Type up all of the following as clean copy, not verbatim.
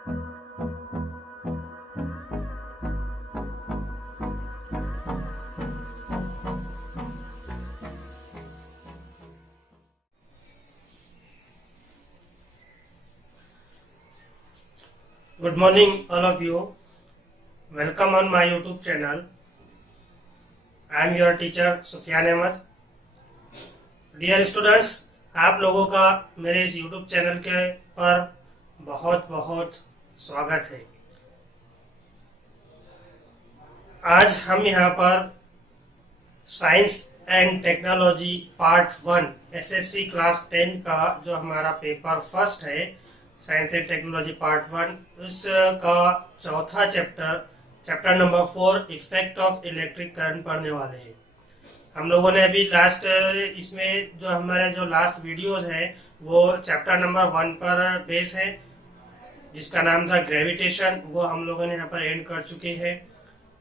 Good morning, all of you. Welcome on my YouTube channel. I am your teacher Sufiyan Ahmad. Dear students, आप लोगों का मेरे इस YouTube channel के पर बहुत बहुत स्वागत है. आज हम यहाँ पर science and technology part 1 SSC class 10 का जो हमारा पेपर फर्स्ट है, साइंस एंड टेक्नोलॉजी पार्ट 1, उसका चौथा chapter number 4 effect of electric current पढ़ने वाले हैं. हम लोगों ने अभी लास्ट इसमें जो हमारे जो लास्ट वीडियोस है वो चैप्टर नंबर 1 पर बेस है, जिसका नाम था ग्रेविटेशन. वो हम लोगों ने यहाँ पर एंड कर चुके हैं.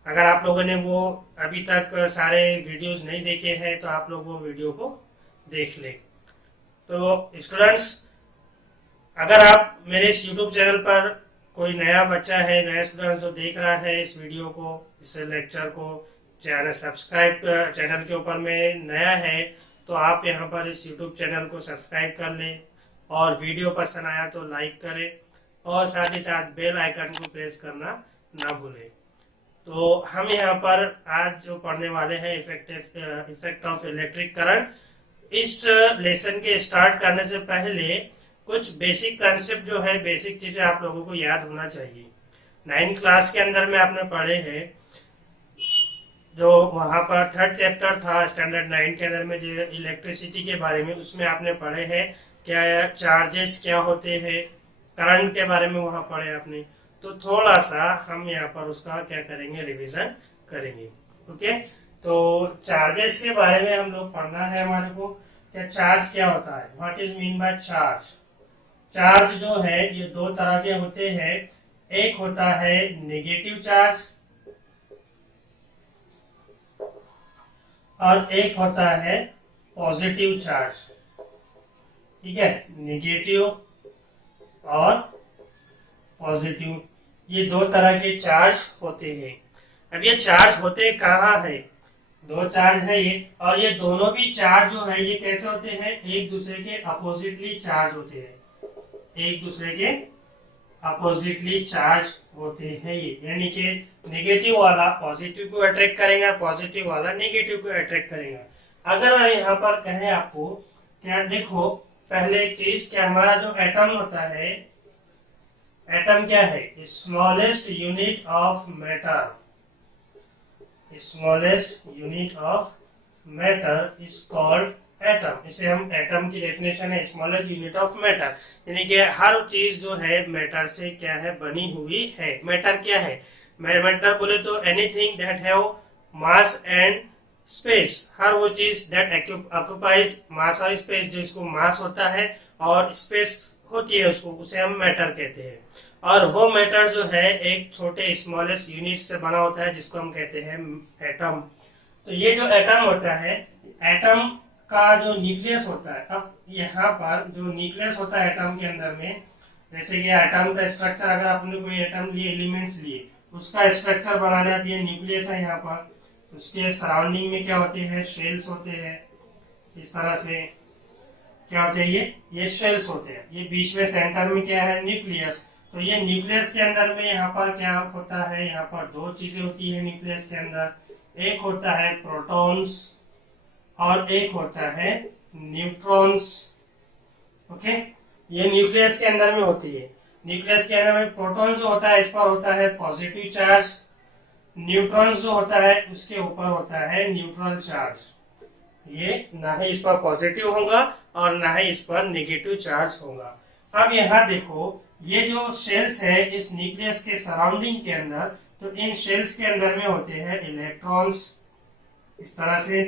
अगर आप लोगों ने वो अभी तक सारे वीडियोस नहीं देखे हैं तो आप लोग वो वीडियो को देख लें. तो स्टूडेंट्स, अगर आप मेरे इस YouTube चैनल पर कोई नया बच्चा है, नया स्टूडेंट जो देख रहा है इस वीडियो को, इस लेक्चर को, चैनल सब्सक्राइब चैनल के ऊपर में नया है तो आप यहाँ पर इस YouTube चैनल को सब्सक्राइब कर लें और वीडियो पसंद आया तो लाइक करें और साथ ही साथ बेल आइकन को प्रेस करना ना भूलें. तो हम यहाँ पर आज जो पढ़ने वाले हैं इफेक्ट ऑफ इलेक्ट्रिक करंट. इस लेसन के स्टार्ट करने से पहले कुछ बेसिक कंसेप्ट जो है, बेसिक चीजें आप लोगों को याद होना चाहिए. 9th क्लास के अंदर में आपने पढ़े हैं, जो वहां पर 3rd चैप्टर था स्टैंडर्ड 9 के अंदर में, जो इलेक्ट्रिसिटी के बारे में, उसमें आपने पढ़े हैं क्या चार्जेस क्या होते हैं, करंट के बारे में वहां पढ़े आपने. तो थोड़ा सा हम यहाँ पर उसका क्या करेंगे, रिवीजन करेंगे. ओके, तो चार्जेस के बारे में हम लोग पढ़ना है हमारे को. क्या चार्ज क्या होता है, what is mean by charge. Charge जो है ये दो तरह के होते हैं. एक होता है नेगेटिव चार्ज और एक होता है पॉजिटिव चार्ज. ठीक है, नेगेटिव और पॉजिटिव, ये दो तरह के चार्ज होते हैं. अब ये चार्ज होते कहाँ है, दो चार्ज है ये, और ये दोनों भी चार्ज जो है ये कैसे होते हैं, एक दूसरे के अपोजिटली चार्ज होते हैं. एक दूसरे के अपोजिटली चार्ज होते हैं ये, यानी कि नेगेटिव वाला पॉजिटिव को अट्रैक्ट करेगा, पॉजिटिव वाला नेगेटिव को अट्रैक्ट करेगा. अगर मैं यहाँ पर कहें आपको, क्या देखो, पहले एक चीज, क्या हमारा जो एटम होता है, एटम क्या है, smallest unit of matter. Smallest unit of matter is called atom. इसे हम एटम की डेफिनेशन है, स्मॉलेस्ट यूनिट ऑफ मैटर, यानी कि हर चीज जो है मैटर से क्या है, बनी हुई है. मैटर क्या है, मैटर बोले तो anything that have mass and space. हर वो चीज दैट ऑक्युपाइज मास और स्पेस, जो इसको मास होता है और स्पेस होती है उसको, उसे हम मैटर कहते हैं. और वो मैटर जो है एक छोटे स्मॉलेस्ट यूनिट से बना होता है, जिसको हम कहते हैं एटम. तो ये जो एटम होता है, एटम का जो न्यूक्लियस होता है, अब यहाँ पर जो न्यूक्लियस होता है एटम के अंदर में, जैसे कि एटम का स्ट्रक्चर, अगर आपने कोई एटम लिए, एलिमेंट्स लिए, उसका स्ट्रक्चर बनाने, अब ये न्यूक्लियस है यहाँ पर, उसके सराउंडिंग में क्या होते हैं, शेल्स होते हैं. इस तरह से क्या होते हैं, ये शेल्स होते हैं. ये बीच में सेंटर में क्या है, न्यूक्लियस. तो ये न्यूक्लियस के अंदर में यहाँ पर क्या होता है, यहाँ पर दो चीजें होती है न्यूक्लियस के अंदर. एक होता है प्रोटॉन्स और एक होता है न्यूट्रॉन्स. ओके, ये न्यूक्लियस के अंदर में होती है. न्यूक्लियस के अंदर में प्रोटॉन जो होता है, इस पर होता है पॉजिटिव चार्ज. न्यूट्रॉन जो होता है उसके ऊपर होता है न्यूट्रल चार्ज. ये ना ही इस पर पॉजिटिव होगा और ना ही इस पर नेगेटिव चार्ज होगा. अब यहाँ देखो, ये जो शेल्स है इस न्यूक्लियस के सराउंडिंग के अंदर, तो इन शेल्स के अंदर में होते हैं इलेक्ट्रॉन्स. इस तरह से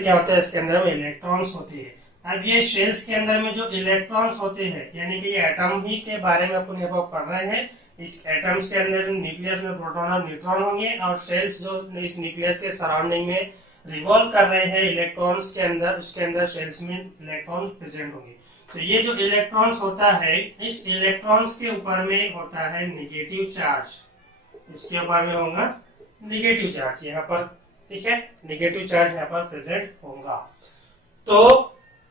क्या होता है, इसके अंदर में इलेक्ट्रॉन्स होती है. अब ये शेल्स के अंदर में जो इलेक्ट्रॉन्स होते हैं, यानी कि ये एटम ही के बारे में अपन यहाँ पढ़ रहे हैं. इस एटम्स के अंदर न्यूक्लियस में प्रोटॉन और न्यूट्रॉन होंगे और शेल्स जो इस न्यूक्लियस के सराउंडिंग में रिवॉल्व कर रहे हैं इलेक्ट्रॉन्स के अंदर, उसके अंदर शेल्स में इलेक्ट्रॉन्स प्रेजेंट होंगे। तो ये जो इलेक्ट्रॉन्स होता है, इस इलेक्ट्रॉन्स के ऊपर में होता है नेगेटिव चार्ज, इसके ऊपर में होगा नेगेटिव चार्ज यहाँ पर, ठीक है, नेगेटिव चार्ज यहाँ पर प्रेजेंट होगा। तो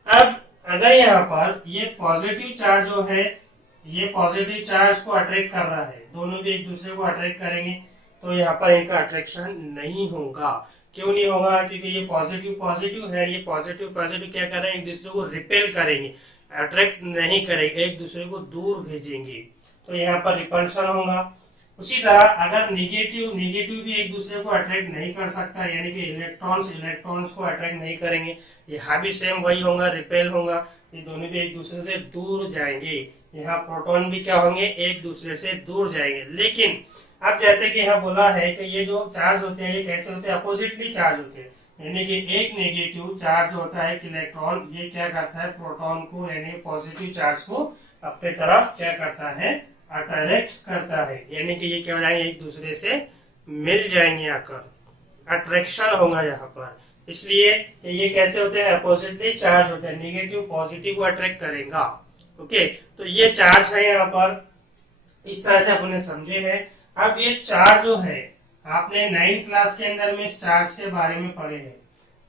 अब अगर यहाँ पर ये पॉजिटिव चार्ज जो है, ये पॉजिटिव चार्ज को अट्रैक्ट कर रहा है, दोनों भी एक दूसरे को अट्रैक्ट करेंगे, तो यहाँ पर इनका अट्रैक्शन नहीं होगा। क्यों नहीं होगा? क्योंकि ये पॉजिटिव पॉजिटिव है, ये पॉजिटिव पॉजिटिव क्या करेंगे, एक दूसरे को रिपेल करेंगे, अट्रैक्ट नहीं करेंगे, एक दूसरे को दूर भेजेंगे, तो यहाँ पर रिपल्शन होगा। उसी तरह अगर नेगेटिव नेगेटिव भी एक दूसरे को अट्रैक्ट नहीं कर सकता, यानी कि इलेक्ट्रॉन्स इलेक्ट्रॉन्स को अट्रैक्ट नहीं करेंगे, यहाँ भी सेम वही होगा, रिपेल होगा, ये दोनों भी एक दूसरे से दूर जाएंगे। यहाँ प्रोटॉन भी क्या होंगे, एक दूसरे से दूर जाएंगे। लेकिन अब जैसे कि यहाँ बोला है कि ये जो चार्ज होते हैं ये कैसे होते हैं, अपोजिटली चार्ज होते हैं, यानी कि एक नेगेटिव चार्ज होता है, एक इलेक्ट्रॉन, ये क्या करता है, प्रोटॉन को यानी पॉजिटिव चार्ज को अपने तरफ क्या करता है, अट्रैक्ट करता है, यानी कि ये क्या हो जाएंगे, एक दूसरे से मिल जाएंगे आकर, अट्रैक्शन होगा यहाँ पर। इसलिए ये कैसे होते हैं, अपोजिटली चार्ज होते हैं, नेगेटिव पॉजिटिव को अट्रैक्ट करेगा। ओके, तो ये चार्ज है यहाँ पर, इस तरह से अपने समझे हैं। अब ये चार्ज जो है, आपने 9th क्लास के अंदर में इस चार्ज के बारे में पढ़े हैं,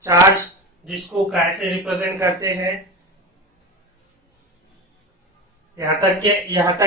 चार्ज जिसको कैसे रिप्रेजेंट करते हैं, यहाँ तक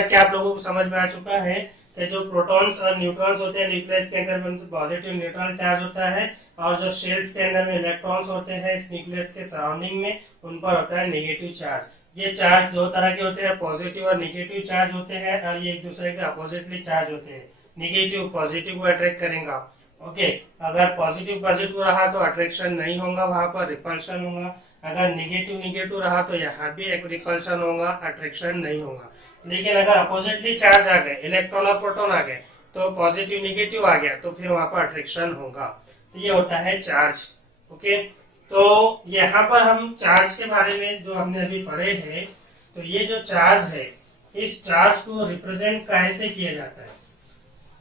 के आप लोगों को समझ में आ चुका है कि जो प्रोटॉन्स और न्यूट्रॉन्स होते हैं न्यूक्लियस के अंदर में पॉजिटिव न्यूट्रल चार्ज होता है, और जो शेल्स के अंदर में इलेक्ट्रॉन्स होते हैं इस न्यूक्लियस के सराउंडिंग में, उन पर होता है नेगेटिव चार्ज। ये चार्ज दो तरह के होते हैं, पॉजिटिव और नेगेटिव चार्ज होते हैं, और ये एक दूसरे के अपोजिटली चार्ज होते हैं। नेगेटिव पॉजिटिव को अट्रैक्ट करेगा। ओके, अगर पॉजिटिव पॉजिटिव रहा तो अट्रैक्शन नहीं होगा, वहां पर रिपल्शन होगा। अगर नेगेटिव नेगेटिव रहा तो यहाँ भी एक रिपल्शन होगा, अट्रैक्शन नहीं होगा। लेकिन अगर अपोजिटली चार्ज आ गए, इलेक्ट्रॉन और प्रोटॉन आ गए, तो पॉजिटिव नेगेटिव आ गया, तो फिर वहां पर अट्रैक्शन होगा। ये होता है चार्ज। ओके, तो यहाँ पर हम चार्ज के बारे में जो हमने अभी पढ़े हैं, तो ये जो चार्ज है, इस चार्ज को रिप्रेजेंट कैसे किया जाता है,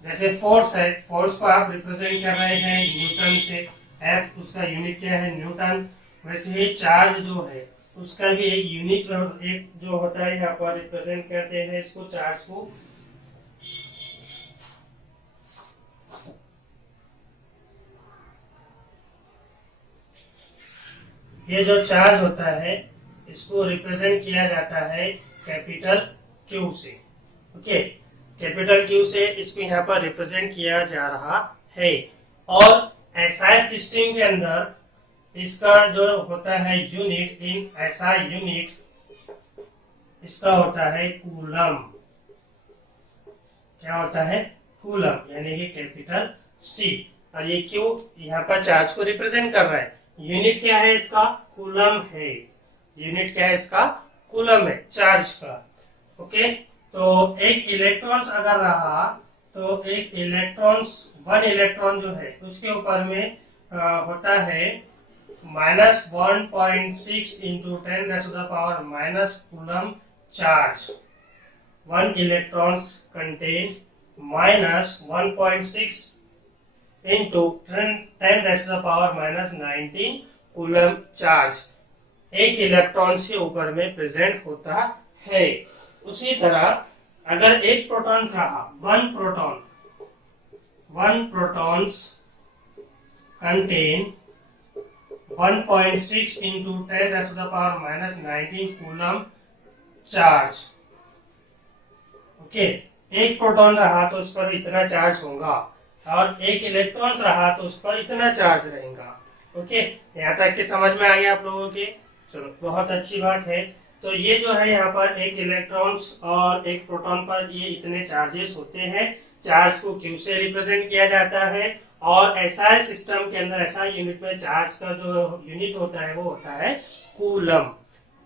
जैसे फोर्स है, फोर्स को आप रिप्रेजेंट कर रहे हैं न्यूटन से, एफ उसका यूनिट क्या है, न्यूटन। वैसे ही चार्ज जो है उसका भी एक यूनिट एक जो होता है, यहाँ पर रिप्रेजेंट करते हैं इसको, चार्ज को। ये जो चार्ज होता है इसको रिप्रेजेंट किया जाता है कैपिटल क्यू से। ओके, कैपिटल क्यू से इसको यहाँ पर रिप्रेजेंट किया जा रहा है। और एसआई सिस्टम के अंदर इसका जो होता है यूनिट, इन एसआई यूनिट इसका होता है कूलम। क्या होता है, कूलम, यानी कि कैपिटल सी। और ये क्यू यहाँ पर चार्ज को रिप्रेजेंट कर रहा है। यूनिट क्या है इसका, कूलम है। यूनिट क्या है इसका, कूलम है चार्ज का। ओके, तो एक इलेक्ट्रॉन्स अगर रहा तो एक इलेक्ट्रॉन्स, वन इलेक्ट्रॉन जो है उसके ऊपर में होता है -1.6 into 10⁻⁻⁻ coulomb charge. One electrons contain -1.6 into 10⁻⁻⁻19 coulomb charge एक इलेक्ट्रॉन से ऊपर में प्रेजेंट होता है। उसी तरह अगर एक प्रोटॉन रहा, one protons contain 1.6 into 10⁻⁻19 coulomb charge. Okay, एक प्रोटॉन रहा तो उस पर इतना चार्ज होगा, और एक इलेक्ट्रॉन रहा तो उस पर इतना चार्ज रहेगा। ओके, यहाँ तक के समझ में आ गया आप लोगों के? चलो, बहुत अच्छी बात है। तो ये जो है यहाँ पर एक इलेक्ट्रॉन्स और एक प्रोटॉन पर ये इतने चार्जेस होते हैं। चार्ज को क्यू से रिप्रेजेंट किया जाता है, और एसआई सिस्टम के अंदर, एसआई यूनिट में चार्ज का जो यूनिट होता है वो होता है कूलम,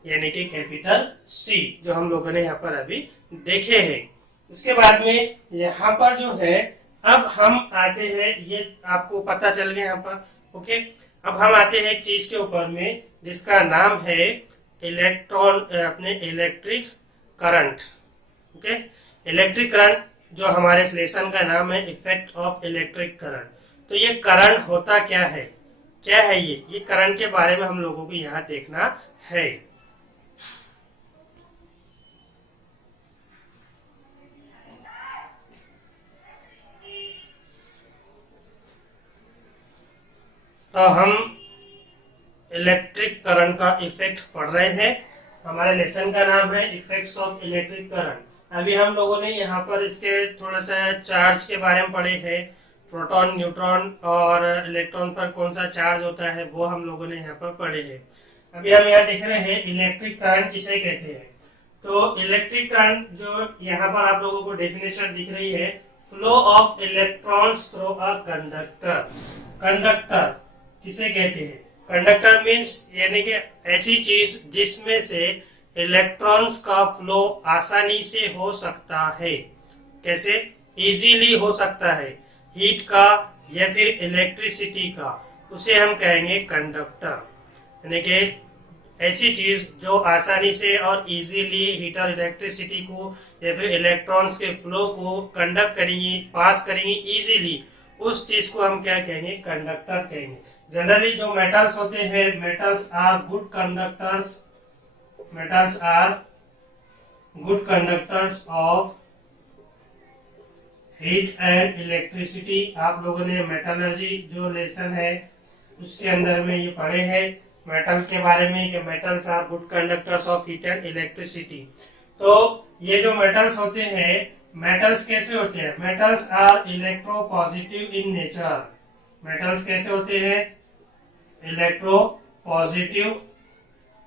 यानी कि कैपिटल सी, जो हम लोगों ने यहाँ पर अभी देखे हैं। उसके बाद में यहाँ पर जो है, अब हम आते हैं, ये आपको पता चल गया यहाँ पर। ओके, अब हम आते हैं एक चीज के ऊपर में जिसका नाम है इलेक्ट्रॉन, अपने electric current. Okay, electric current जो हमारे लेसन का नाम है इफेक्ट ऑफ इलेक्ट्रिक करंट। तो ये करंट होता क्या है, क्या है ये करंट के बारे में हम लोगों को यहाँ देखना है। तो हम इलेक्ट्रिक करंट का इफेक्ट पढ़ रहे हैं। हमारे लेसन का नाम है इफेक्ट्स ऑफ इलेक्ट्रिक करंट। अभी हम लोगों ने यहाँ पर इसके थोड़ा सा चार्ज के बारे में पढ़े हैं, प्रोटॉन, न्यूट्रॉन और इलेक्ट्रॉन पर कौन सा चार्ज होता है वो हम लोगों ने यहाँ पर पढ़े हैं। अभी हम यहाँ देख रहे हैं इलेक्ट्रिक करंट किसे कहते हैं। तो इलेक्ट्रिक करंट जो यहाँ पर आप लोगों को डेफिनेशन दिख रही है, flow of electrons through a conductor. Conductor किसे कहते हैं? कंडक्टर मीन्स यानी कि ऐसी चीज जिसमें से इलेक्ट्रॉन्स का फ्लो आसानी से हो सकता है। कैसे? इजीली हो सकता है। हीट का या फिर इलेक्ट्रिसिटी का, उसे हम कहेंगे कंडक्टर। यानी कि ऐसी चीज जो आसानी से और इजीली हीट और इलेक्ट्रिसिटी को या फिर इलेक्ट्रॉन्स के फ्लो को कंडक्ट करेंगी, पास करेंगी इजीली, उस चीज को हम क्या कहेंगे? कंडक्टर कहेंगे। जनरली जो मेटल्स होते हैं, metals are good conductors, metals are good conductors of heat and electricity. आप लोगों ने मेटलर्जी जो लेसन है उसके अंदर में ये पढ़े हैं मेटल के बारे में कि metals are good conductors of heat and electricity. तो ये जो मेटल्स होते हैं, मेटल्स कैसे होते हैं? Metals are electropositive in nature. Metals कैसे होते हैं? Electropositive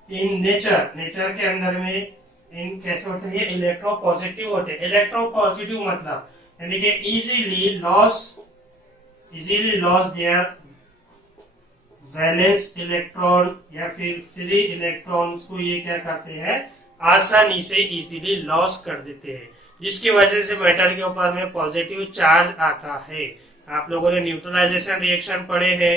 in nature. नेचर के अंदर में इन कैसे होते हैं? इलेक्ट्रोपॉजिटिव होते हैं। इलेक्ट्रोपॉजिटिव मतलब यानी कि easily loss there valence electron या फिर फ्री इलेक्ट्रॉन्स को ये क्या करते हैं? आसानी से इजीली लॉस कर देते हैं, जिसकी वजह से मेटल के ऊपर में पॉजिटिव चार्ज आता है। आप लोगों ने न्यूट्रलाइजेशन रिएक्शन पढ़े हैं।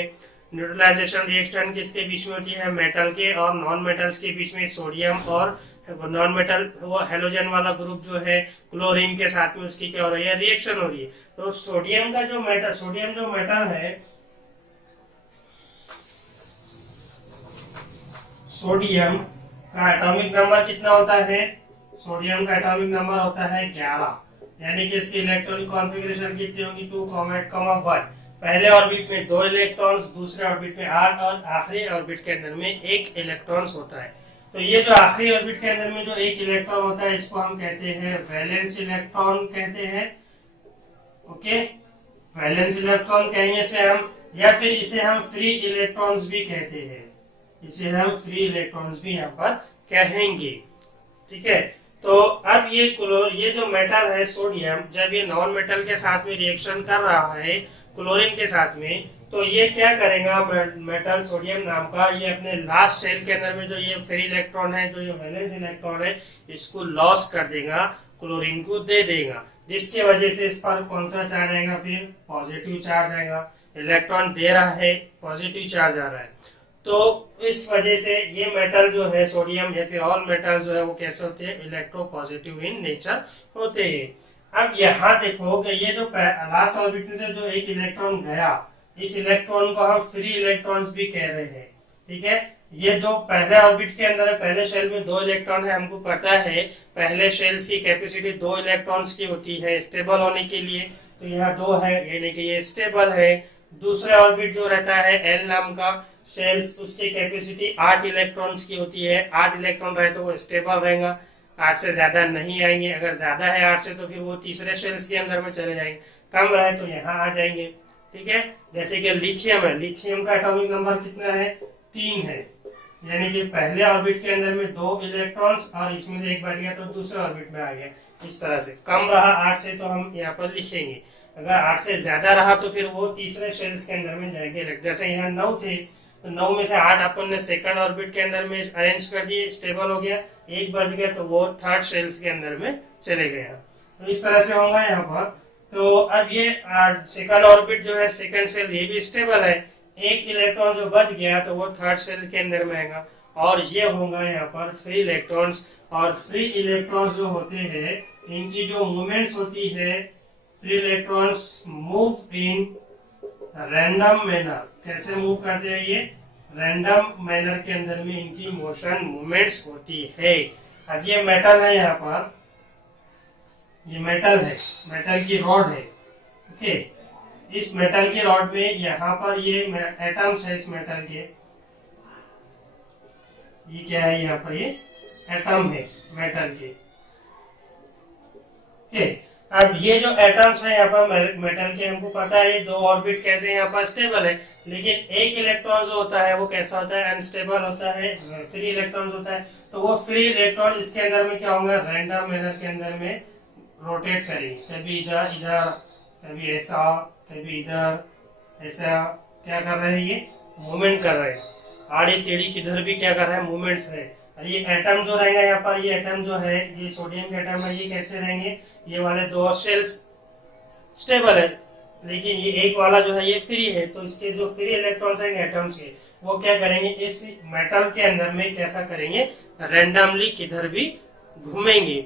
न्यूट्रलाइजेशन रिएक्शन किसके बीच में होती है? मेटल के और नॉन मेटल्स के बीच में। सोडियम और नॉन मेटल वो हेलोजन वाला ग्रुप जो है क्लोरीन के साथ में, उसकी क्या हो रही है? रिएक्शन हो रही है। तो सोडियम जो मेटल है, सोडियम का एटॉमिक नंबर कितना होता है? सोडियम का एटॉमिक नंबर होता है 11। यानी कि इसकी इलेक्ट्रॉनिक कॉन्फ़िगरेशन कितनी होगी? 2,1। पहले ऑर्बिट में 2 इलेक्ट्रॉन्स, दूसरे ऑर्बिट में 8 और आखिरी ऑर्बिट के अंदर में 1 इलेक्ट्रॉन्स होता है। तो ये जो आखिरी ऑर्बिट के अंदर में जो 1 इलेक्ट्रॉन होता है, इसको हम कहते हैं वैलेंस इलेक्ट्रॉन कहते हैं। ओके, वैलेंस इलेक्ट्रॉन कहेंगे इसे हम, या फिर इसे हम फ्री इलेक्ट्रॉन्स भी कहते हैं। इसे हम फ्री इलेक्ट्रॉन्स भी यहाँ पर कहेंगे। ठीक है। तो अब ये जो मेटल है सोडियम, जब ये नॉन मेटल के साथ में रिएक्शन कर रहा है क्लोरीन के साथ में, तो ये क्या करेगा? मेटल सोडियम नाम का, ये अपने लास्ट शेल के अंदर में जो ये फ्री इलेक्ट्रॉन है, जो ये वैलेंस इलेक्ट्रॉन है, इसको लॉस कर देगा, क्लोरीन को दे देगा, जिसकी वजह से इस पर कौन सा चार्ज आएगा? फिर पॉजिटिव चार्ज आएगा। इलेक्ट्रॉन दे रहा है, पॉजिटिव चार्ज आ रहा है। तो इस वजह से ये मेटल जो है सोडियम या फिर ऑल मेटल जो है वो कैसे होते हैं? इलेक्ट्रोपॉजिटिव इन नेचर होते हैं। अब यहाँ देखो कि ये जो लास्ट ऑर्बिट से जो 1 इलेक्ट्रॉन गया, इस इलेक्ट्रॉन को हम फ्री इलेक्ट्रॉन्स भी कह रहे हैं। ठीक है। ये जो पहले ऑर्बिट के अंदर है, पहले शेल में 2 इलेक्ट्रॉन है, हमको पता है पहले शेल्स की कैपेसिटी 2 इलेक्ट्रॉन्स की होती है स्टेबल होने के लिए। तो यहाँ 2 है, यानी कि ये स्टेबल है। दूसरे ऑर्बिट जो रहता है एल नाम का शेल्स, उसकी कैपेसिटी 8 इलेक्ट्रॉन्स की होती है। 8 इलेक्ट्रॉन रहे तो वो स्टेबल रहेगा, 8 से ज्यादा नहीं आएंगे। अगर ज्यादा है 8 से तो फिर वो तीसरे शेल्स के अंदर में चले जाएंगे। कम रहे तो यहाँ आ जाएंगे। ठीक है। जैसे कि लिथियम है, लिथियम का एटॉमिक नंबर कितना है? 3 है। यानी कि पहले ऑर्बिट के अंदर में 2 इलेक्ट्रॉन्स और इसमें से 1 बढ़ गया तो दूसरे ऑर्बिट में आ गया। इस तरह से कम रहा 8 से तो हम यहाँ पर लिखेंगे। अगर 8 से ज्यादा रहा तो फिर वो तीसरे शेल्स के अंदर में जाएंगे। जैसे यहाँ 9 थे, तो 9 में से 8 अपन ने सेकंड ऑर्बिट के अंदर में अरेंज कर दिए, स्टेबल हो गया। 1 बच गया तो वो थर्ड शेल्स के अंदर में चले गए। तो इस तरह से होगा यहाँ पर। तो अब ये सेकंड ऑर्बिट जो है, सेकंड शेल, ये भी स्टेबल है। 1 इलेक्ट्रॉन जो बच गया तो वो थर्ड शेल के अंदर में आएगा, और ये होगा यहाँ पर फ्री इलेक्ट्रॉन्स। और फ्री इलेक्ट्रॉन्स जो होते हैं, इनकी जो मूवमेंट्स होती है, free electrons move in random manner, कैसे मूव करते हैं ये, रैंडम मैनर के अंदर में इनकी मोशन मूवमेंट्स होती है। अब ये मेटल है, यहाँ पर ये मेटल है, मेटल की रॉड है। ओके, इस मेटल की रॉड में यहाँ पर ये एटम्स है, इस मेटल के, ये क्या है, यहाँ पर ये एटम है मेटल के। ओके, अब ये जो एटम्स है यहाँ पर मेटल के, हमको पता है ये दो ऑर्बिट कैसे यहाँ पर स्टेबल है, लेकिन एक इलेक्ट्रॉन जो होता है वो कैसा होता है, अनस्टेबल होता है, फ्री इलेक्ट्रॉन होता है। तो वो फ्री इलेक्ट्रॉन इसके अंदर में क्या होगा, रैंडम मैनर के अंदर में रोटेट करेंगे, कभी इधर इधर, कभी ऐसा, कभी इधर ऐसा, क्या कर रहे हैं ये, मूवमेंट कर रहे हैं, आड़ी टेढ़ी किधर भी क्या कर रहे हैं, मूवमेंट्स है। ये एटम जो रहेगा यहाँ पर, ये एटम जो है, ये सोडियम के एटम है, ये कैसे रहेंगे, ये वाले दो शेल्स स्टेबल है, लेकिन ये एक वाला जो है ये फ्री है। तो इसके जो फ्री इलेक्ट्रॉन्स हैं एटम्स के, वो क्या करेंगे, इस मेटल के अंदर में कैसा करेंगे, रैंडमली किधर भी घूमेंगे।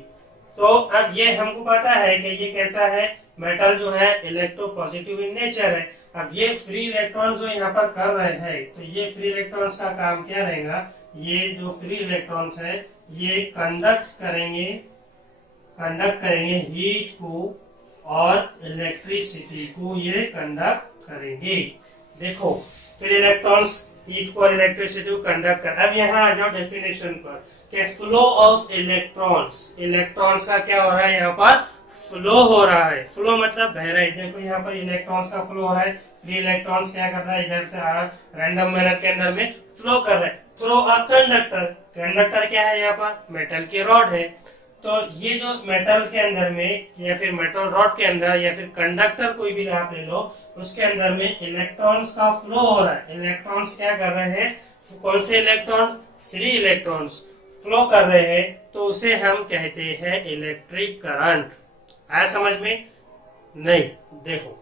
तो अब ये हमको पता है कि ये कैसा है, मेटल जो है इलेक्ट्रोपॉजिटिव इन नेचर है। अब ये फ्री इलेक्ट्रॉन जो यहाँ पर कर रहे हैं, तो ये फ्री इलेक्ट्रॉन्स का काम क्या रहेगा, ये जो फ्री इलेक्ट्रॉन्स है ये कंडक्ट करेंगे हीट को और इलेक्ट्रिसिटी को, ये कंडक्ट करेंगे। देखो, फ्री इलेक्ट्रॉन्स हीट को और इलेक्ट्रिसिटी को कंडक्ट कर। अब यहाँ आ जाओ डेफिनेशन पर, कि फ्लो ऑफ इलेक्ट्रॉन्स, इलेक्ट्रॉन्स का क्या हो रहा है, यहाँ पर फ्लो हो रहा है। फ्लो मतलब बह रहा है, देखो यहाँ पर इलेक्ट्रॉन्स का फ्लो हो रहा है, फ्री इलेक्ट्रॉन्स क्या कर रहा है, इधर से आ रहा है, रैंडम मैनर के अंदर में फ्लो कर रहा है थ्रू अ कंडक्टर। कंडक्टर क्या है, यहाँ पर मेटल की रॉड है। तो ये जो मेटल के अंदर में या फिर मेटल रॉड के अंदर या फिर कंडक्टर कोई भी आप ले लो, उसके अंदर में इलेक्ट्रॉन्स का फ्लो हो रहा है। इलेक्ट्रॉन्स क्या कर रहे हैं, कौन से इलेक्ट्रॉन, फ्री इलेक्ट्रॉन्स फ्लो कर रहे हैं, तो उसे हम कहते हैं इलेक्ट्रिक करंट। आया समझ में? नहीं, देखो,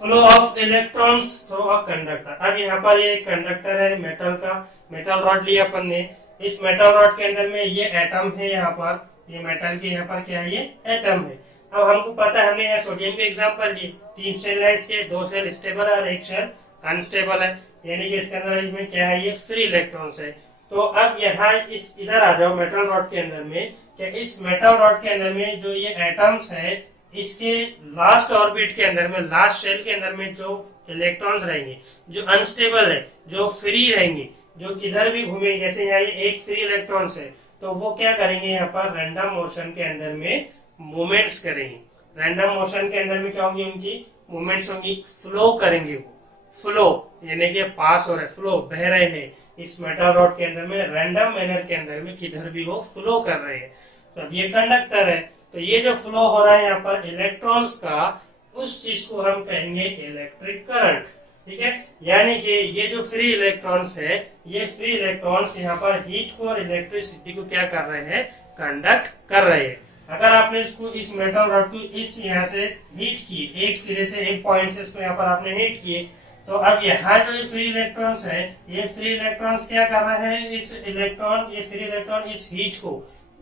flow of electrons through a conductor. अब यहाँ पर ये कंडक्टर है मेटल का, मेटल रॉड लिया अपन ने, इस मेटल रॉड के अंदर में ये एटम है, यहाँ पर ये मेटल के यहाँ पर क्या है, ये एटम है। अब हमको पता है, हमने यहाँ सोडियम के एग्जांपल लिए, 3 शेल है इसके, 2 शेल स्टेबल है और 1 शेल अनस्टेबल है, यानी कि इसके अंदर इसमें क्या है, ये फ्री इलेक्ट्रॉन्स है। तो अब यहाँ इस इधर आ जाओ मेटल रॉड के अंदर में, कि इस मेटल रॉड के अंदर में जो ये एटम्स है, इसके लास्ट ऑर्बिट के अंदर में, लास्ट शेल के अंदर में जो इलेक्ट्रॉन्स रहेंगे, जो अनस्टेबल है, जो फ्री रहेंगे, जो किधर भी घूमेंगे, जैसे यहाँ ये एक फ्री इलेक्ट्रॉन्स है, तो वो क्या करेंगे, यहाँ पर रैंडम मोशन के अंदर में मूवमेंट्स करेंगे। रैंडम मोशन के अंदर में क्या होंगी, उनकी मूवमेंट्स होंगी, फ्लो करेंगे। वो फ्लो यानी कि पास हो रहे, फ्लो बह रहे हैं इस मेटल रॉड के अंदर में, रैंडम मैनर के अंदर में किधर भी वो फ्लो कर रहे हैं। तो अब ये कंडक्टर है, तो ये जो फ्लो हो रहा है यहाँ पर इलेक्ट्रॉन्स का, उस चीज को हम कहेंगे इलेक्ट्रिक करंट। ठीक है, यानी कि ये जो फ्री इलेक्ट्रॉन्स है, ये फ्री इलेक्ट्रॉन्स यहाँ पर हीट को और इलेक्ट्रिसिटी को क्या कर रहे हैं, कंडक्ट कर रहे हैं। अगर आपने इसको, इस मेटल रॉड को इस यहाँ से हीट की, एक सिरे से, एक पॉइंट से इसको यहाँ पर आपने हीट किए, तो अब यहाँ जो फ्री इलेक्ट्रॉन्स है, ये फ्री इलेक्ट्रॉन्स क्या कर रहे हैं, इस इलेक्ट्रॉन, ये फ्री इलेक्ट्रॉन इस हीट को,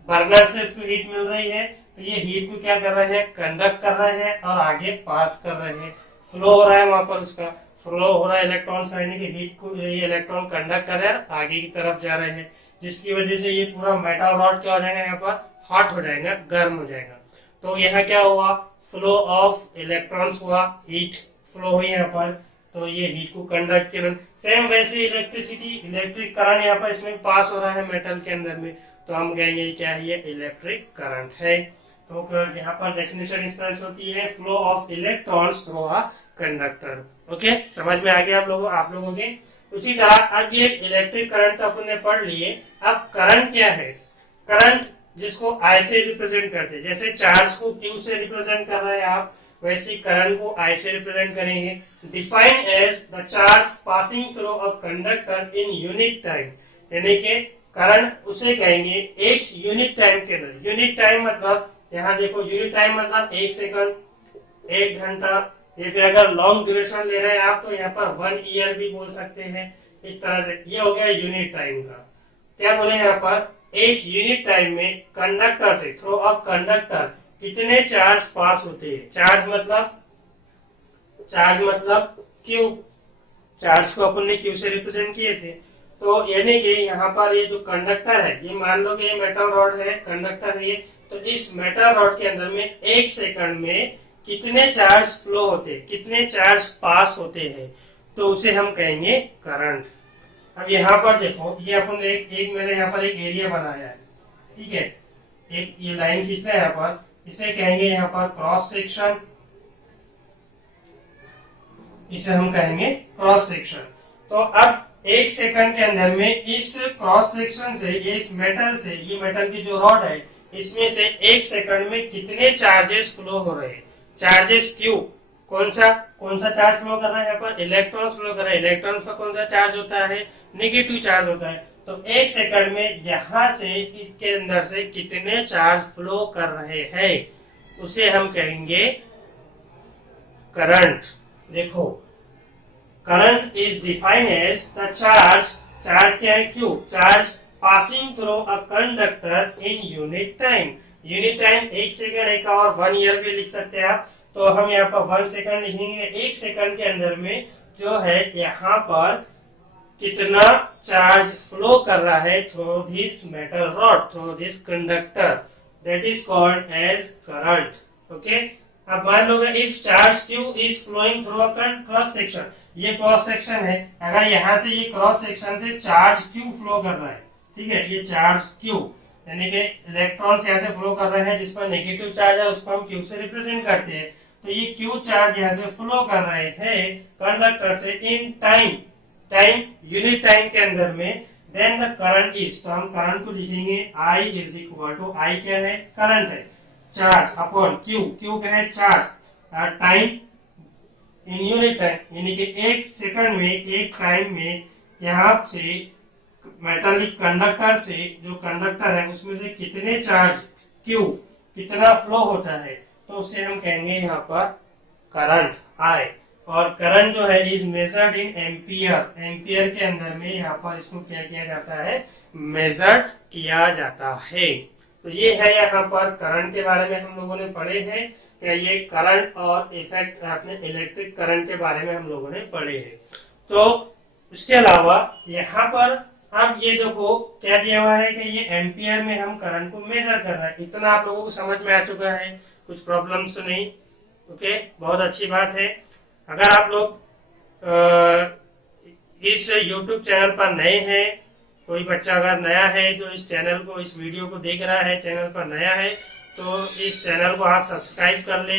बर्नर से इसको हीट मिल रही है, तो ये हीट को क्या कर रहे हैं, कंडक्ट कर रहे हैं और आगे पास कर रहे हैं। फ्लो हो रहा है वहां पर, उसका फ्लो हो रहा है इलेक्ट्रॉन्स, यानी कि हीट को ये इलेक्ट्रॉन कंडक्ट कर रहे हैं, आगे की तरफ जा रहे हैं, जिसकी वजह से ये पूरा मेटल रॉड क्या हो जाएगा, यहाँ पर हॉट हो जाएगा, गर्म हो जाएगा। तो यहाँ क्या हुआ, फ्लो ऑफ इलेक्ट्रॉन्स हुआ, हीट फ्लो हुई यहाँ पर, तो ये हीट को कंडक्ट किया। सेम वैसे इलेक्ट्रिसिटी, इलेक्ट्रिक करंट यहाँ पर इसमें पास हो रहा है मेटल के अंदर में, तो हम कहेंगे क्या है, ये इलेक्ट्रिक करंट है। तो यहाँ पर डेफिनेशन इस तरह से होती है, flow of electrons through a conductor. Okay, समझ में आ गया आप लोगों के? उसी तरह अब ये इलेक्ट्रिक करंट तो अपन ने पढ़ लिए। अब करंट क्या है, करंट जिसको आई से रिप्रेजेंट करते हैं, जैसे चार्ज को क्यू से रिप्रेजेंट कर रहे हैं आप, वैसे करंट को आई से रिप्रेजेंट करेंगे। Define as the charge passing through a conductor in unit time, यानी कि करंट उसे कहेंगे एक यूनिट टाइम के अंदर। यूनिट टाइम मतलब, यहाँ देखो, यूनिट टाइम मतलब 1 सेकंड, 1 घंटा, या फिर अगर लॉन्ग ड्यूरेशन ले रहे हैं आप, तो यहाँ पर 1 ईयर भी बोल सकते हैं। इस तरह से ये हो गया यूनिट टाइम का। क्या बोले यहाँ पर, एक यूनिट टाइम में कंडक्टर से, थ्रू अ कंडक्टर, कितने चार्ज पास होते हैं। चार्ज मतलब चार्ज मतलब क्यू, चार्ज को अपन ने क्यू से रिप्रेजेंट किए थे। तो यानी कि यहाँ पर ये जो कंडक्टर है, ये मान लो कि ये मेटल रॉड है, कंडक्टर है ये, तो इस मेटल रॉड के अंदर में 1 सेकंड में कितने चार्ज फ्लो होते, कितने चार्ज पास होते हैं, तो उसे हम कहेंगे करंट। अब यहाँ पर देखो, ये अपन एक मैंने यहाँ पर एक एरिया बनाया है, ठीक है, एक ये लाइन खींचना है यहाँ पर, इसे कहेंगे यहाँ पर क्रॉस सेक्शन, इसे हम कहेंगे क्रॉस सेक्शन। तो अब 1 सेकंड के अंदर में इस क्रॉस सेक्शन से, इस मेटल से, ये मेटल की जो रॉड है, इसमें से 1 सेकंड में कितने चार्जेस फ्लो हो रहे हैं, चार्जेस क्यू, कौन सा चार्ज फ्लो कर रहा है यहाँ पर, इलेक्ट्रॉन फ्लो कर रहा है, इलेक्ट्रॉन का कौन सा चार्ज होता है, नेगेटिव चार्ज होता है। तो 1 सेकंड में यहाँ से इसके अंदर से कितने चार्ज फ्लो कर रहे हैं, उसे हम कहेंगे करंट। देखो, current is defined as the charge, charge क्या है, Q, charge passing through a conductor in unit time. Unit time 1 second, एक और 1 ईयर भी लिख सकते हैं आप। तो हम यहाँ पर 1 सेकंड लिखेंगे। 1 सेकंड के अंदर में जो है यहाँ पर कितना चार्ज फ्लो कर रहा है through this metal rod, through this conductor, that is called as current. Okay, अब मान लो if charge Q is flowing through a cross section, ये क्रॉस सेक्शन है, अगर यहाँ से ये क्रॉस सेक्शन से चार्ज Q फ्लो कर रहा है, ठीक है, ये चार्ज Q यानी कि इलेक्ट्रॉन्स यहाँ से फ्लो कर रहे हैं, जिस पर नेगेटिव चार्ज है उसको हम Q से रिप्रेजेंट करते हैं। तो ये Q चार्ज यहाँ से फ्लो कर रहे हैं कंडक्टर से इन टाइम यूनिट टाइम के अंदर में, देन द करंट इज, तो हम करंट को लिखेंगे I is equal to, I क्या है, करंट है, चार्ज अपॉन Q, Q क्या है, charge, time in unit time, यानी कि 1 सेकंड में, एक टाइम में यहाँ से मेटालिक कंडक्टर से, जो कंडक्टर है उसमें से कितने चार्ज Q, कितना फ्लो होता है, तो उसे हम कहेंगे यहाँ पर करंट I। और करंट जो है is measured in ampere, ampere के अंदर में यहाँ पर इसको क्या किया जाता है, मेजर किया जाता है। तो ये है यहाँ पर करंट के बारे में हम लोगों ने पढ़े हैं, कि ये करंट और इफेक्ट अपने इलेक्ट्रिक करंट के बारे में हम लोगों ने पढ़े हैं। तो उसके अलावा यहाँ पर अब ये देखो क्या दिया हुआ है कि ये एम्पियर में हम करंट को मेजर कर रहे हैं। इतना आप लोगों को समझ में आ चुका है, कुछ प्रॉब्लम्स तो नहीं। ओके, बहुत अच्छी बात है। अगर आप लोग इस YouTube चैनल पर नए हैं, कोई बच्चा अगर नया है जो इस चैनल को, इस वीडियो को देख रहा है, चैनल पर नया है, तो इस चैनल को आप सब्सक्राइब कर ले।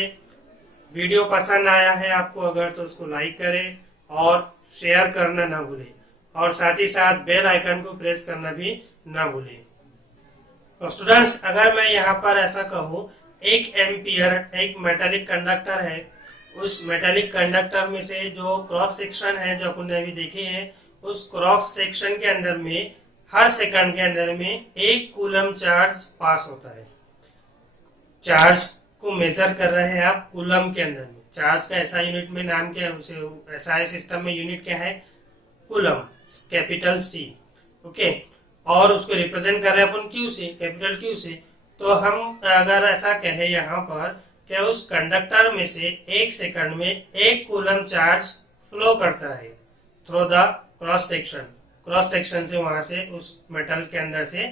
वीडियो पसंद आया है आपको अगर, तो उसको लाइक करें और शेयर करना ना भूलें, और साथ ही साथ बेल आइकन को प्रेस करना भी ना भूलें। तो स्टूडेंट्स, अगर मैं यहाँ पर ऐसा कहूँ, 1 एम्पियर एक मेटालिक कंडक्टर है, उस मेटालिक कंडक्टर में से जो क्रॉस सेक्शन है जो अपन ने अभी देखे हैं, उस क्रॉस सेक्शन के अंदर में हर सेकंड के अंदर में 1 कूलम चार्ज पास होता है। चार्ज को मेजर कर रहे हैं आप कूलम के अंदर में। चार्ज का ऐसा यूनिट में नाम क्या है, उसे SI सिस्टम में यूनिट क्या है, कूलम, कैपिटल C। ओके, और उसको रिप्रेजेंट कर रहे हैं अपन Q से, कैपिटल Q से। तो हम अगर ऐसा कहे यहाँ पर कि उस कंडक्टर में से 1 सेकंड में 1 कूलम चार्ज फ्लो करता है through the cross section, cross section से, वहां से उस मेटल के अंदर से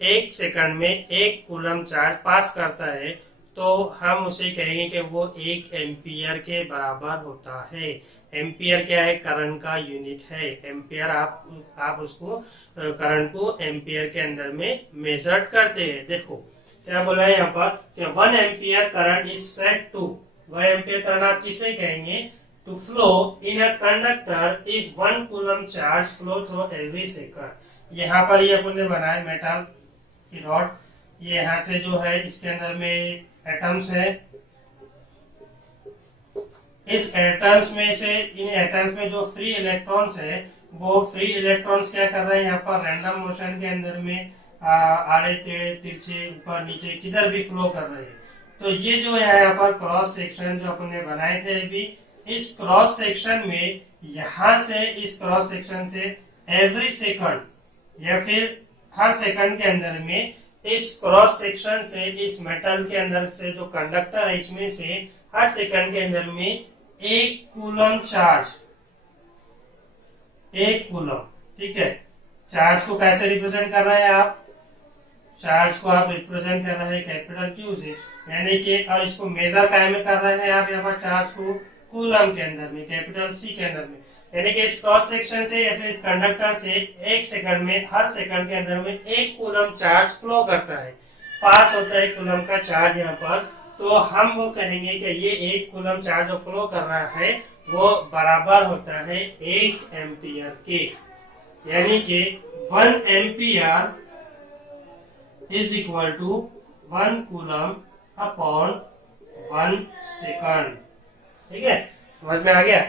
1 सेकंड में 1 कूलम चार्ज पास करता है, तो हम उसे कहेंगे कि वो 1 एम्पियर के बराबर होता है। एम्पियर क्या है, करंट का यूनिट है। एम्पियर आप उसको, करंट को एम्पियर के अंदर में मेजर करते हैं। देखो क्या बोला है यहाँ पर कि 1 ampere current is said to, 1 ampere current आप किसे कहेंगे, to flow in a conductor if 1 coulomb charge flow through every second. यहाँ पर ये अपन ने बनाया मेटल की रॉड, ये यहाँ से जो है इसके अंदर में एटम्स है, इस एटम्स में से, इन एटम्स में जो फ्री इलेक्ट्रॉन्स है, वो फ्री इलेक्ट्रॉन्स क्या कर रहे हैं यहाँ पर रैंडम मोशन के अंदर में आड़े टेढ़े तिरछे ऊपर नीचे किधर भी फ्लो कर रहे हैं। तो ये जो है यहाँ पर क्रॉस सेक्शन जो अपन ने बनाए थे अभी, इस क्रॉस सेक्शन में यहाँ से, इस क्रॉस सेक्शन से एवरी सेकंड या फिर हर सेकंड के अंदर में, इस क्रॉस सेक्शन से, इस मेटल के अंदर से जो कंडक्टर है इसमें से हर सेकंड के अंदर में एक कूलम चार्ज, एक कूलम, ठीक है। चार्ज को कैसे रिप्रेजेंट कर रहे हैं आप? चार्ज को आप रिप्रेजेंट कर रहे हैं कैपिटल क्यू से, यानी कि, और इसको मेजर काय में कर रहे हैं आप यहाँ पर चार्ज को कूलम के अंदर में, कैपिटल सी के अंदर में, यानी कि इस क्रॉस सेक्शन से या फिर इस कंडक्टर से एक सेकंड में, हर सेकंड के अंदर में एक कूलम चार्ज फ्लो करता है, पास होता है कूलम का चार्ज यहाँ पर। तो हम वो कहेंगे कि ये एक कूलम चार्ज जो फ्लो कर रहा है वो बराबर होता है 1 एम्पियर के, यानी कि 1 ampere is equal to 1 coulomb upon 1 second, ठीक है, समझ में आ गया।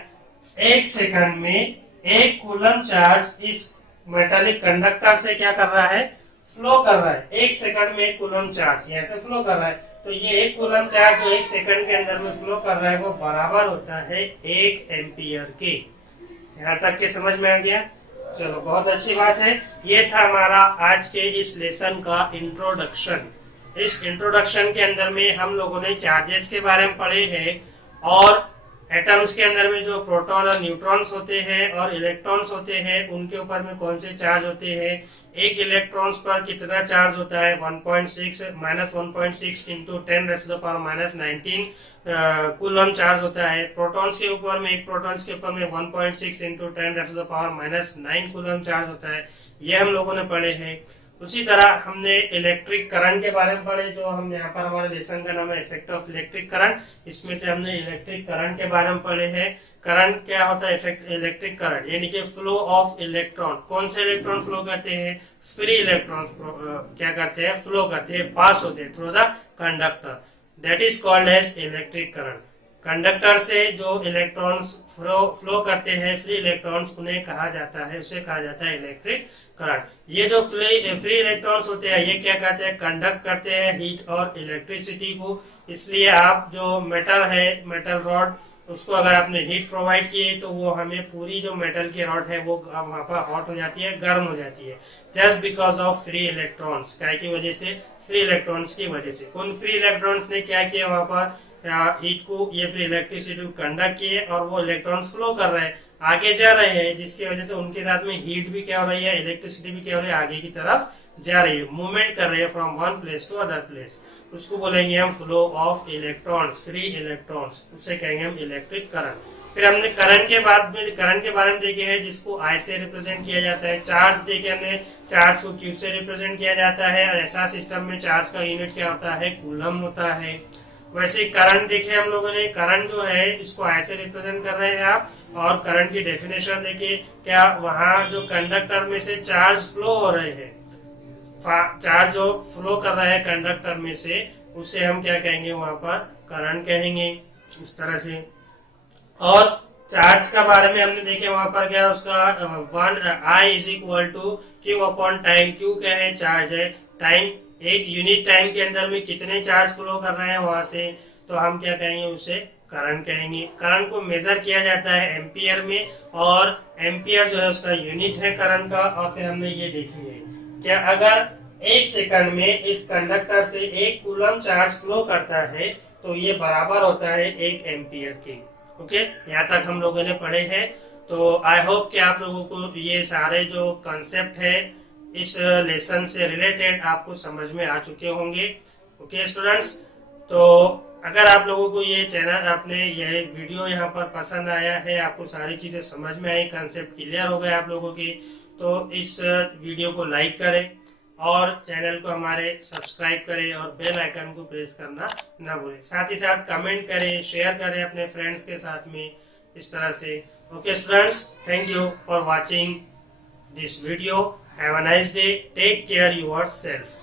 एक सेकंड में एक कूलम चार्ज इस मेटालिक कंडक्टर से क्या कर रहा है? फ्लो कर रहा है। एक सेकंड में एक कूलम चार्ज यहाँ से फ्लो कर रहा है, तो ये एक कूलम चार्ज जो एक सेकंड के अंदर में फ्लो कर रहा है वो बराबर होता है 1 एम्पियर के। यहाँ तक के समझ में आ गया? चलो, बहुत अच्छी बात है। ये था हमारा आज के इस लेसन का इंट्रोडक्शन। इस इंट्रोडक्शन के अंदर में हम लोगों ने चार्जेस के बारे में पढ़े हैं, और एटम्स के अंदर में जो प्रोटॉन और न्यूट्रॉन्स होते हैं और इलेक्ट्रॉन्स होते हैं उनके ऊपर में कौन से चार्ज होते हैं। एक इलेक्ट्रॉन्स पर कितना चार्ज होता है? 1.6 -1.6 इंटू 10⁻⁻19 कूलम चार्ज होता है। प्रोटॉन्स के ऊपर में, एक प्रोटॉन्स के ऊपर में 1.6 इंटू 10⁻⁻9 कूलम चार्ज होता है। ये हम लोगों ने पढ़े हैं। उसी तरह हमने इलेक्ट्रिक करंट के बारे में पढ़े, जो हम यहाँ पर हमारे लेसन का नाम है इफेक्ट ऑफ इलेक्ट्रिक करंट। इसमें से हमने इलेक्ट्रिक करंट के बारे में पढ़े हैं। करंट क्या होता है? इफेक्ट इलेक्ट्रिक करंट यानी कि फ्लो ऑफ इलेक्ट्रॉन। कौन से इलेक्ट्रॉन फ्लो करते हैं? फ्री इलेक्ट्रॉन्स क्या करते हैं? फ्लो करते हैं, पास होते हैं through the conductor, that is called as electric current. Conductor से जो इलेक्ट्रॉन्स फ्लो करते हैं, फ्री इलेक्ट्रॉन्स, उन्हें कहा जाता है, उसे कहा जाता है इलेक्ट्रिक करंट। ये जो फ्री इलेक्ट्रॉन्स होते हैं ये क्या करते हैं? कंडक्ट करते हैं हीट और इलेक्ट्रिसिटी को। इसलिए आप जो मेटल है, मेटल रॉड, उसको अगर आपने हीट प्रोवाइड की तो वो हमें पूरी जो मेटल की रॉड है वो वहां पर हॉट हो जाती है, गर्म हो जाती है, just because of free electrons. क्या की वजह से? फ्री इलेक्ट्रॉन्स की वजह से। उन फ्री इलेक्ट्रॉन्स ने क्या किया? वहां पर हीट को, ये फ्री इलेक्ट्रिसिटी को कंडक्ट किए और वो इलेक्ट्रॉन्स फ्लो कर रहे हैं, आगे जा रहे हैं, जिसकी वजह से उनके साथ में हीट भी क्या हो रही है, इलेक्ट्रिसिटी भी क्या हो रही है, आगे की तरफ जा रही है, मूवमेंट कर रही है from one place to other place. उसको बोलेंगे हम flow of electrons, free electrons, उसे कहेंगे हम इलेक्ट्रिक करंट। फिर हमने करंट के बारे में देखे हैं, जिसको आई से रिप्रेजेंट किया जाता है। चार्ज देखे हमने, चार्ज को क्यू से रिप्रेजेंट किया जाता है, और ऐसा सिस्टम में चार्ज का यूनिट क्या होता है? कूलम होता है। वैसे करंट देखे हम लोगों ने, करंट जो है इसको ऐसे रिप्रेजेंट कर रहे हैं आप, और करंट की डेफिनेशन देखिए, क्या वहां जो कंडक्टर में से चार्ज फ्लो हो रहे हैं, चार्ज जो फ्लो कर रहा है कंडक्टर में से, उसे हम क्या कहेंगे? वहां पर करंट कहेंगे, इस तरह से। और चार्ज का बारे में हमने देखे, वहां पर क्या उसका I is equal to Q upon time. Q क्या है? चार्ज है। टाइम, एक यूनिट टाइम के अंदर में कितने चार्ज फ्लो कर रहे हैं वहां से, तो हम क्या कहेंगे? उसे करंट कहेंगे। करंट को मेजर किया जाता है एम्पियर में, और एम्पियर जो है उसका यूनिट है करंट का। और फिर हमने ये देखी है क्या, अगर एक सेकंड में इस कंडक्टर से एक कूलम चार्ज फ्लो करता है तो ये बराबर होता है 1 एम्पियर के। ओके, यहाँ तक हम लोगों ने पढ़े हैं। तो आई होप कि आप लोगों को ये सारे जो कंसेप्ट है इस लेसन से रिलेटेड आपको समझ में आ चुके होंगे। ओके स्टूडेंट्स, तो अगर आप लोगों को ये चैनल, आपने ये वीडियो यहाँ पर पसंद आया है, आपको सारी चीजें समझ में आई, कंसेप्ट क्लियर हो गए आप लोगों की, तो इस वीडियो को लाइक करें और चैनल को हमारे सब्सक्राइब करें और बेल आइकन को प्रेस करना ना भूलें। साथ ही साथ कमेंट करें, शेयर करें अपने फ्रेंड्स के साथ में, इस तरह से। Okay students, thank you for watching this video. Have a nice day. Take care yourself.